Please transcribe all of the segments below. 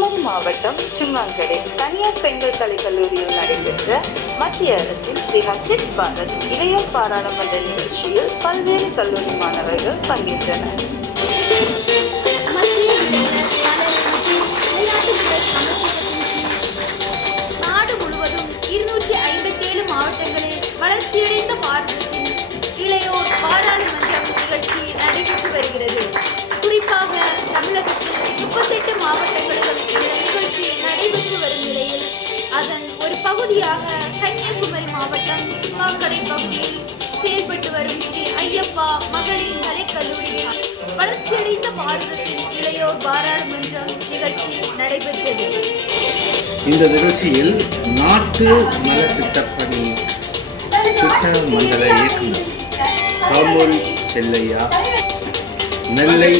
கன்னியாகுமரி மாவட்டம் சுங்காங்கடை தனியார் பெண்கள் கலைக்கல்லூரியில் நடைபெற்ற மத்திய அரசின் விகசித் பாரத் இளையோர் பாராளுமன்ற நிகழ்ச்சியில் பல்வேறு கல்லூரி மாணவர்கள் பங்கேற்றனர். நாடு முழுவதும் 257 மாவட்டங்களில் வளர்ச்சியடைந்த பாரதத்தின் இளையோர் பாராளுமன்றம் நிகழ்ச்சி நடைபெற்று வருகிறது. குறிப்பாக தமிழகத்தில் 38 மாவட்டங்களிலும் இந்த நிகழ்ச்சி நடைபெற்று வரும் நிலையில் அதன் ஒரு பகுதியாக கன்னியாகுமரி மாவட்டம் சுங்காங்கடை பகுதியில் செயல்பட்டு வரும் ஸ்ரீ ஐயப்பா மகளிர் கலைக்கல்லூரியில் வளர்ச்சியடைந்த பாரதத்தின் இளையோர் பாராளுமன்றம் நிகழ்ச்சி நடைபெற்றது. இந்த நிகழ்ச்சியில் நாட்டு நலத்திட்டப்பணி திட்ட மண்டல இயக்குநர் சாமுல் செல்லையா, நெல்லை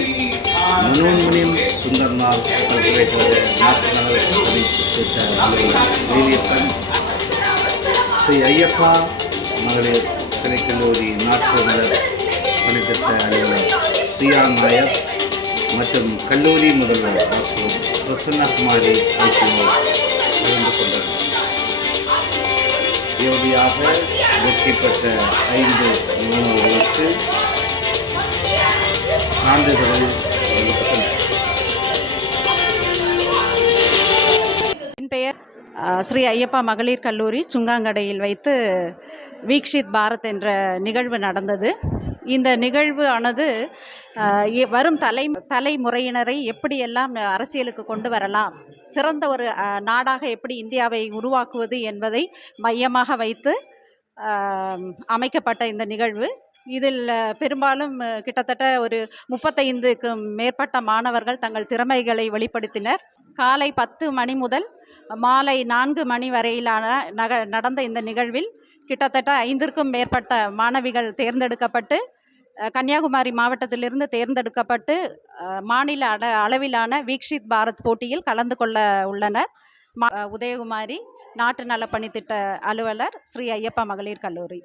மனோன்மணியம் சுந்தர்நாள் பல்கலைக்கழக நாட்டு நலத்திட்டப்பணி திட்ட அலுவலர் லீலியப்பன், ஸ்ரீ ஐயப்பா மகளிர் கலைக்கல்லூரி நாட்டு நல பணித்திட்ட அலுவலர் ஸ்ரீயா நாயர் மற்றும் கல்லூரி முதல்வர் டாக்டர் பிரசன்னகுமாரி ஆகியோர் கலந்து கொண்டனர். இறுதியாக வெற்றி பெற்ற 5 மாணவர்களுக்கு சான்றிதழ் வழங்கப்பட்டன. என் பெயர் ஸ்ரீ ஐயப்பா மகளிர் கல்லூரி சுங்காங்கடையில் வைத்து வீக்ஷித் பாரத் என்ற நிகழ்வு நடந்தது. இந்த நிகழ்வு ஆனது வரும் தலைமுறையினரை எப்படியெல்லாம் அரசியலுக்கு கொண்டு வரலாம், சிறந்த ஒரு நாடாக எப்படி இந்தியாவை உருவாக்குவது என்பதை மையமாக வைத்து அமைக்கப்பட்ட இந்த நிகழ்வு. இதில் பெரும்பாலும் கிட்டத்தட்ட ஒரு 35க்கும் மேற்பட்ட மாணவர்கள் தங்கள் திறமைகளை வெளிப்படுத்தினர். காலை 10 மணி முதல் மாலை 4 மணி வரையிலான நடந்த இந்த நிகழ்வில் கிட்டத்தட்ட 5க்கும் மேற்பட்ட மாணவிகள் தேர்ந்தெடுக்கப்பட்டு கன்னியாகுமரி மாவட்டத்திலிருந்து தேர்ந்தெடுக்கப்பட்டு மாநில அளவிலான வீக்ஷித் பாரத் போட்டியில் கலந்து கொள்ள உள்ளனர். உதயகுமாரி, நாட்டு நலப்பணி திட்ட அலுவலர், ஸ்ரீ ஐயப்பா மகளிர் கல்லூரி.